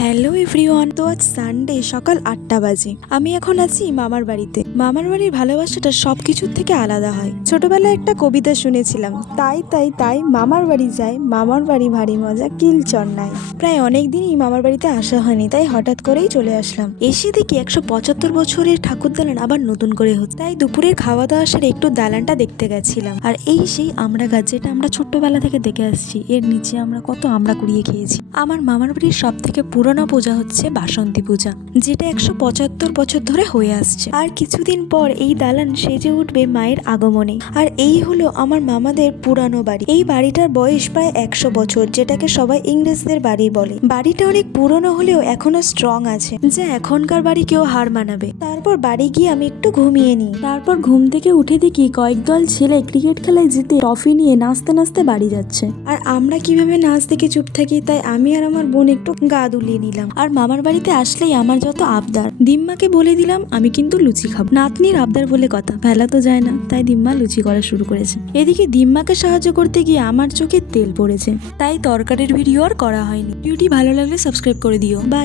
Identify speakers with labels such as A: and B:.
A: Hello everyone, তো আজ Sunday সকাল আটটা বাজে। আমি এখন আছি মামার বাড়িতে। মামার বাড়ির ভালোবাসাটা সব কিছুর থেকে আলাদা হয়। ছোটবেলায় একটা কবিতা শুনেছিলাম, তাই তাই তাই মামার বাড়ি যায়, মামার বাড়ি ভারী মজা কিল চন্নায় প্রায় অনেক দিনই মামার বাড়িতে আসা হয়নি, তাই হঠাৎ করেই চলে আসলাম। এসে দেখি একশো পঁচাত্তর বছরের ঠাকুর দালান আবার নতুন করে হচ্ছে। তাই দুপুরের খাওয়া দাওয়া সেরে একটু দালানটা দেখতে গেছিলাম। আর এই সেই আমরা গাছ, যেটা আমরা ছোট্টবেলা থেকে দেখে আসছি, এর নিচে আমরা কত আমরা কুড়িয়ে খেয়েছি। আমার মামার বাড়ির সব থেকে পুরোনো পূজা হচ্ছে বাসন্তী পূজা, যেটা একশো পঁচাত্তর বছর ধরে হয়ে আসছে। আর কিছুদিন পর এই দালান সেজে উঠবে মায়ের আগমনে। আর এই হলো আমার মামাদের পুরানো বাড়ি। এই বাড়িটার বয়স প্রায় একশো বছর, যেটাকে সবাই ইংরেজদের বাড়ি বলে। বাড়িটা অনেক পুরনো হলেও এখনও স্ট্রং আছে, যা এখনকার বাড়ি কেউ হার মানাবে। তারপর বাড়ি গিয়ে আমি একটু ঘুমিয়ে নিই। তারপর ঘুম থেকে উঠে দেখি কয়েক দল ছেলে ক্রিকেট খেলায় জিতে ট্রফি নিয়ে নাচতে নাচতে বাড়ি যাচ্ছে। আর আমরা কীভাবে নাচ দেখে চুপ থাকি, তাই আমি আর আমার বোন একটু গা দুলিয়ে নিলাম। আর মামার বাড়িতে আসলেই আমার যত আবদার। দিম্মাকে বলে দিলাম, আমি কিন্তু লুচি খাব। নাতনির আবদার বলে কথা। ফেলা তো যায় না, তাই দিম্মা লুচি করা শুরু করেছে। এদিকে দিম্মাকে সাহায্য করতে গিয়ে আমার চোখে তেল পড়েছে। তাই তরকারির ভিডিও আর করা হয়নি। ভিডিওটি ভালো লাগলে সাবস্ক্রাইব করে দিও। বাই।